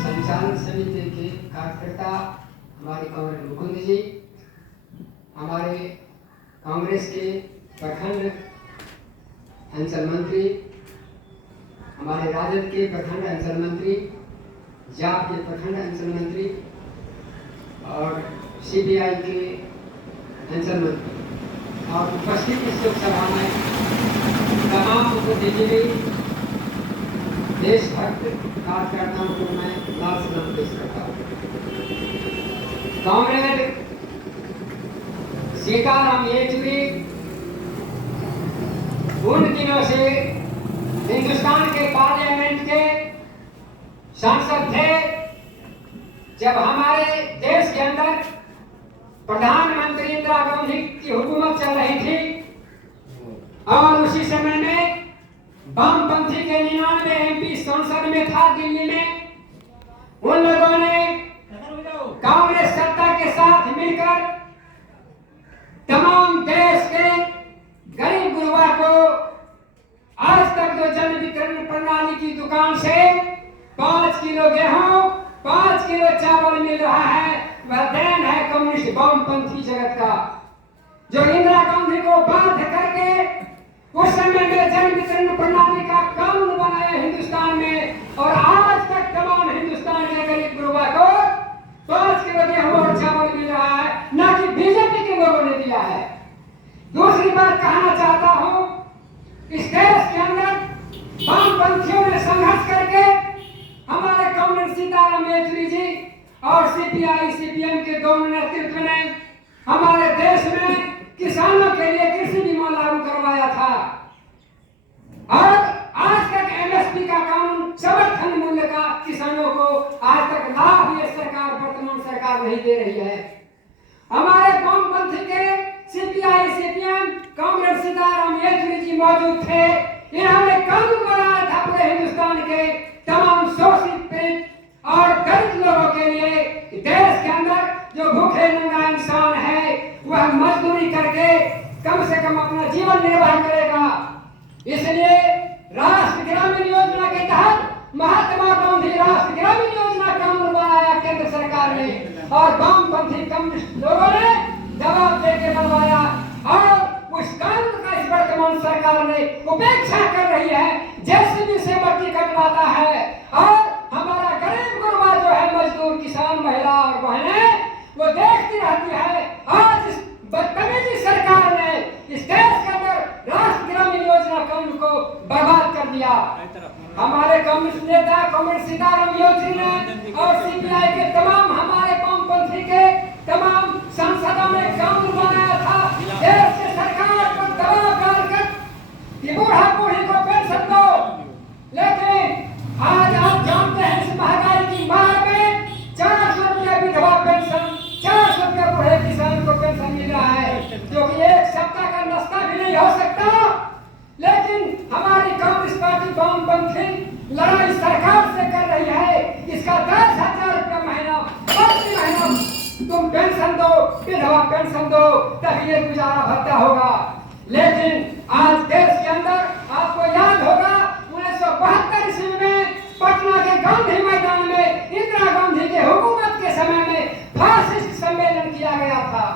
संचालन समिति के कार्यकर्ता हमारे कॉमरेड मुकुंद जी, हमारे कांग्रेस के प्रखंड अंचल मंत्री, हमारे राजद के प्रखंड अंचल मंत्री, जाप के प्रखंड अंचल मंत्री और सीपीआई के अंचल मंत्री और उपस्थित इस लोकसभा में तमाम बुद्धिजीवी देशभक्त कार्यकर्ताओं को मैं लाल सलाम पेश करता हूँ। कॉमरेड सीताराम येचुरी उन दिनों से हिंदुस्तान के पार्लियामेंट के सांसद थे जब हमारे देश के अंदर प्रधानमंत्री इंदिरा गांधी की हुकूमत चल रही थी और उसी समय में वामपंथी के 99 एमपी संसद में था दिल्ली में। उन लोगों ने कांग्रेस सत्ता के साथ मिलकर तमाम देश के गरीब गुरबा को आज तक जो जन वितरण प्रणाली की दुकान से 5 किलो गेहूं 5 किलो चावल मिल रहा है, वह देन है कम्युनिस्ट वामपंथी जगत का, जो इंदिरा गांधी को बाध्य करके उस समय में जन वितरण प्रणाली का कानून बनाया हिंदुस्तान में और आज तक तमाम हिंदुस्तान के गरीब गुरबा को 5 किलो गेहूं और चावल मिल रहा है, न कि बीजेपी के लोगों ने दिया है। दूसरी बात कहना चाहता हूं, इस देश के अंदर वामपंथियों ने संघर्ष करके हमारे कॉमरेड सीताराम येचुरी जी और सीपीआई सीपीएम के दोनों नेतृत्व ने हमारे देश में किसानों के लिए कृषि बीमा लागू करवाया था और आज तक एमएसपी का कानून समर्थन मूल्य का किसानों को आज तक लाभ ये सरकार वर्तमान सरकार नहीं दे रही है। हमारे वामपंथी के CPI CPM comrade Sitaram Yechury ji मौजूद थे। इन्होंने कानून बनाया था पूरे हिंदुस्तान के तमाम शोषित पीड़ित और गरीब लोगों के लिए देश के अंदर जो भूखे नंगा इंसान है वह मजदूरी करके कम से कम अपना जीवन निर्वाह करेगा। इसलिए राष्ट्रीय ग्रामीण योजना के तहत महात्मा गांधी राष्ट्रीय ग्रामीण योजना कानून बनाया केंद्र सरकार ने और वामपंथी कम्युनिस्ट लोगों ने दबाव देकर बनवाया और उस कानून का इस वर्तमान सरकार ने उपेक्षा कर रही है, जेसीबी से मट्टी कटवाता है और हमारा गरीब गुरबा जो है मजदूर किसान महिला और बहनें वो देखती रहती है। आज इस बदतमीजी सरकार ने इस देश के अंदर राष्ट्रीय ग्रामीण योजना कानून को बर्बाद कर दिया। हमारे कम्युनिस्ट नेता कॉमरेड सीताराम येचुरी ने और सीपीआई के तमाम हमारे वामपंथी के तमाम सांसदों ने कानून बनाया था देश की सरकार पर दबाव डालकर कि बूढ़ा बूढ़ी को पेंशन दो, लेकिन आज आप जानते हैं इस महंगाई की मार में 400 रुपया विधवा पेंशन 400 रुपया बूढ़े किसान को पेंशन मिल रहा है, जो कि एक सप्ताह का नाश्ता भी नहीं हो सकता। लेकिन हमारी कांग्रेस पार्टी वामपंथी लड़ाई सरकार से कर रही है, इसका 10,000 रुपया महीना प्रति महीना तुम पेंशन दो, विधवा पेंशन दो, तभी ये गुजारा भत्ता होगा। लेकिन आज देश के अंदर आपको याद होगा 1972 ईस्वी में पटना के गांधी मैदान में इंदिरा गांधी के हुकूमत के समय में फासिस्ट सम्मेलन किया गया था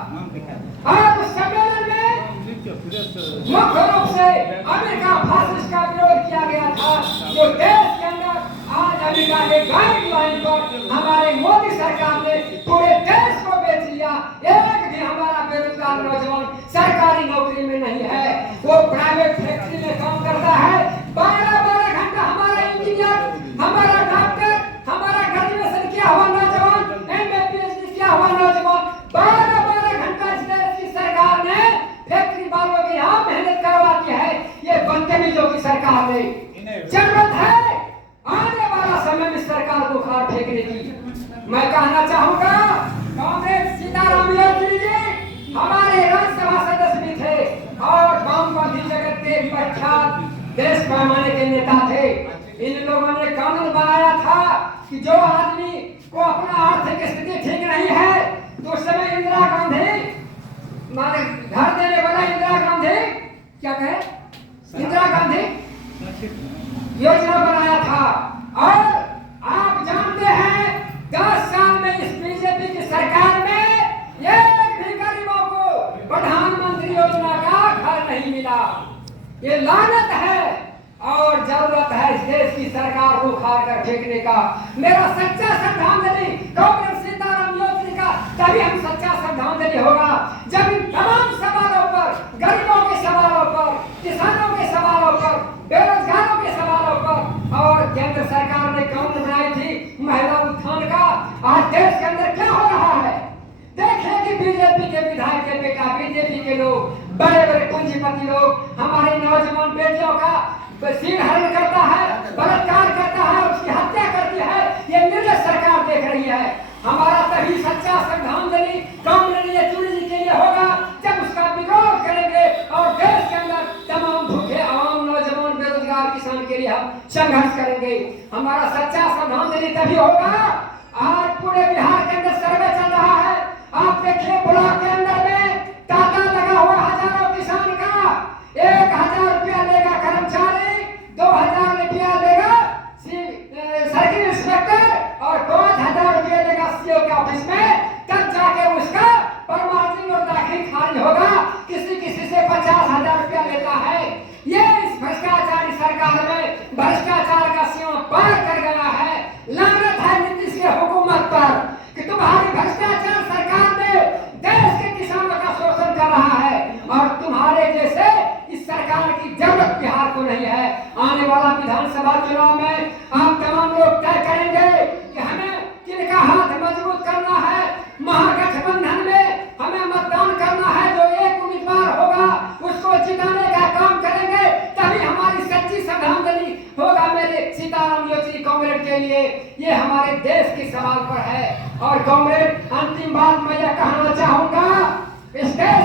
और उस सम्मेलन में मुख्य रूप से अमेरिका फासिस्ट का विरोध किया गया था, जो देश के अंदर आज अमेरिका के गाइडलाइन पर हमारे मोदी सरकार ने पूरे देश को बेच लिया। एक भी हमारा बेरोजगार नौजवान सरकारी नौकरी में नहीं है, वो प्राइवेट फैक्ट्री में काम करता है। 12-12 घंटा हमारा इंजीनियर, हमारा डॉक्टर, हमारा ग्रेजुएशन किया हुआ नौजवान, एमए पीएचडी किया हुआ नौजवान 12-12 घंटा इस देश की सरकार ने फैक्ट्री वालों की यहाँ मेहनत करवाती है। ये बदतमीजों की सरकार ने जरूरत है आने वाला समय में सरकार को खार फेंकने की। मैं कहना चाहूंगा कॉमरेड सीताराम येचुरी जी हमारे राज्यसभा सदस्य भी थे और वामपंथी जगत के प्रख्यात देश पैमाने के नेता थे। इन लोगों ने कानून बनाया था कि जो आदमी को अपना आर्थिक स्थिति ठीक नहीं है तो उस समय इंदिरा गांधी माने घर देने वाला इंदिरा गांधी क्या कहे इंदिरा गांधी योजना बनाया था और आप जानते हैं 10 साल में इस बीजेपी की सरकार में एक भी गरीबों को प्रधानमंत्री योजना का घर नहीं मिला। ये लानत है और जरूरत है इस देश की सरकार को उखाड़ कर फेंकने का। मेरा सच्चा श्रद्धांजलि कॉमरेड सीताराम योगी का तभी हम सच्चा श्रद्धांजलि होगा जब इन तमाम सवालों पर, गरीबों के सवालों पर, किसानों के सवालों पर, बेरोजगारों के सवालों पर, और केंद्र सरकार ने कानून बनाई थी महिला उत्थान का। आज देश के अंदर क्या हो रहा है देखें कि बीजेपी के विधायक के बेटा, बीजेपी के लोग, बड़े बड़े पूंजीपति लोग हमारी नौजवान बेटियों का सीन हरण करता है, बलात्कार करता है, उसकी हत्या करती है। ये निर्दयी सरकार देख रही है। हमारा तभी सच्चा श्रद्धांजलि कॉमरेड येचुरी जी के लिए होगा जब उसका विरोध करेंगे और देश के अंदर तमाम भूखे आम नौजवान बेरोजगार किसान के लिए हम संघर्ष करेंगे। हमारा सच्चा श्रद्धांजलि तभी होगा। आज पूरे बिहार के अंदर सर्वे चल रहा है। आप देखिए ब्लॉक के अंदर में ताला लगा हुआ हजारों किसान का। 1000 रुपया लेगा कर्मचारी, 2000 रुपया लेगा सर्किल इंस्पेक्टर और 5000 रुपया लेगा सीओ के ऑफिस में। तब जाके उसका परमार्जिंग और दाखिल खारिज होगा। किसी किसी से 50,000 रुपया लेता है। ये इस भ्रष्टाचारी सरकार में भ्रष्टाचार का सीमा पार कर गया है। लानत है नीतीश के हुकूमत पर कि तुम्हारी भ्रष्टाचार सरकार में देश के किसानों का शोषण कर रहा है और तुम्हारे जैसे इस सरकार की जरूरत बिहार को नहीं है। आने वाला विधानसभा चुनाव में आप तमाम लोग तय करेंगे कि हमें किनका हाथ मजबूत करना है। महागठबंधन में हमें मतदान करना है। जो एक उम्मीदवार होगा उसको जिताने का काम करेंगे। तभी हमारी सच्ची श्रद्धांजलि होगा मेरे सीताराम योगी कॉमरेड के लिए। ये हमारे देश के सवाल पर है। और कॉमरेड, अंतिम बात मैं यह कहना चाहूंगा, इस देश